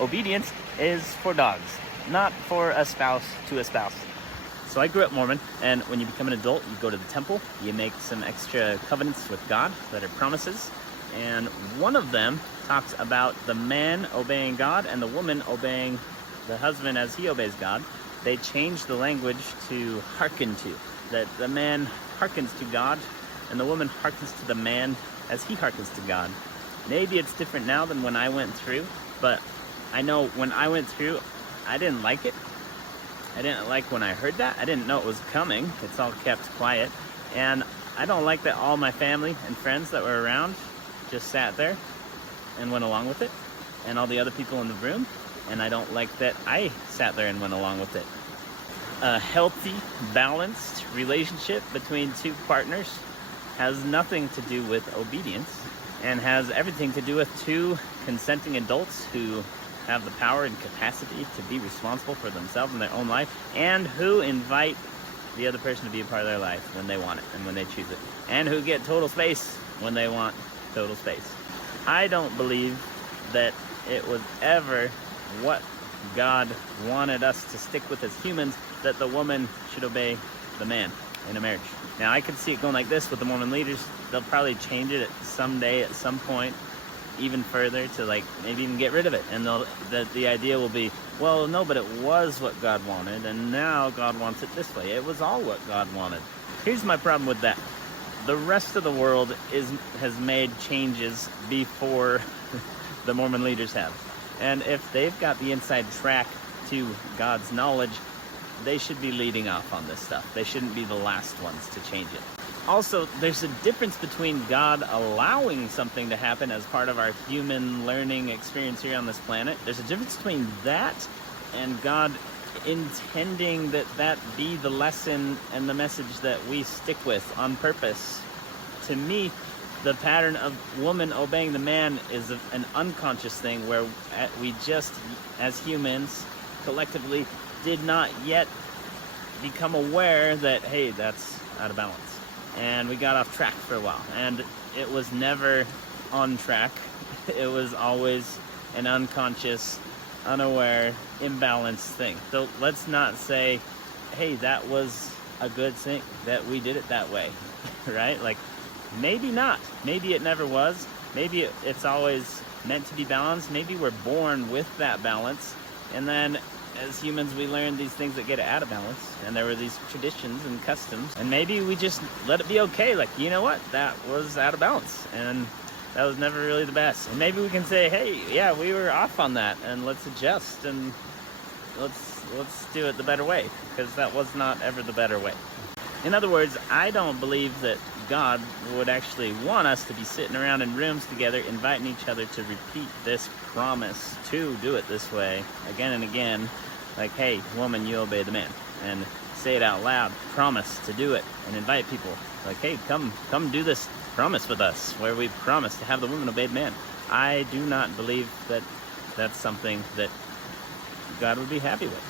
Obedience is for dogs, not for a spouse to a spouse. So I grew up Mormon, and when you become an adult, you go to the temple, you make some extra covenants with God that are promises, and one of them talks about the man obeying God and the woman obeying the husband as he obeys God. They changed the language to hearken to, that the man hearkens to God and the woman hearkens to the man as he hearkens to God. Maybe it's different now than when I went through, but I know when I went through, I didn't like it. I didn't like when I heard that. I didn't know it was coming. It's all kept quiet. And I don't like that all my family and friends that were around just sat there and went along with it, and all the other people in the room. And I don't like that I sat there and went along with it. A healthy, balanced relationship between two partners has nothing to do with obedience and has everything to do with two consenting adults who have the power and capacity to be responsible for themselves and their own life, and who invite the other person to be a part of their life when they want it and when they choose it, and who get total space when they want total space. I don't believe that it was ever what God wanted us to stick with as humans, that the woman should obey the man in a marriage. Now, I could see it going like this with the Mormon leaders. They'll probably change it someday at some point even further to like maybe even get rid of it, and the idea will be, well, no, but it was what God wanted, and now God wants it this way. It was all what God wanted. Here's my problem with that. The rest of the world has made changes before the Mormon leaders have, and if they've got the inside track to God's knowledge, they should be leading off on this stuff. They shouldn't be the last ones to change it. Also, there's a difference between God allowing something to happen as part of our human learning experience here on this planet. There's a difference between that and God intending that be the lesson and the message that we stick with on purpose. To me, the pattern of woman obeying the man is an unconscious thing where we just, as humans, collectively did not yet become aware that, hey, that's out of balance. And we got off track for a while, and it was never on track. It was always an unconscious, unaware, imbalanced thing. So let's not say, hey, that was a good thing that we did it that way, right? Like, maybe not. Maybe it never was. Maybe it's always meant to be balanced. Maybe we're born with that balance, and then as humans, we learned these things that get it out of balance, and there were these traditions and customs, and maybe we just let it be okay. Like, you know what? That was out of balance, and that was never really the best. And maybe we can say, hey, yeah, we were off on that, and let's adjust, and let's do it the better way, because that was not ever the better way. In other words, I don't believe that God would actually want us to be sitting around in rooms together, inviting each other to repeat this promise to do it this way again and again. Like, hey, woman, you obey the man. And say it out loud, promise to do it, and invite people. Like, hey, come do this promise with us, where we promise to have the woman obey the man. I do not believe that that's something that God would be happy with.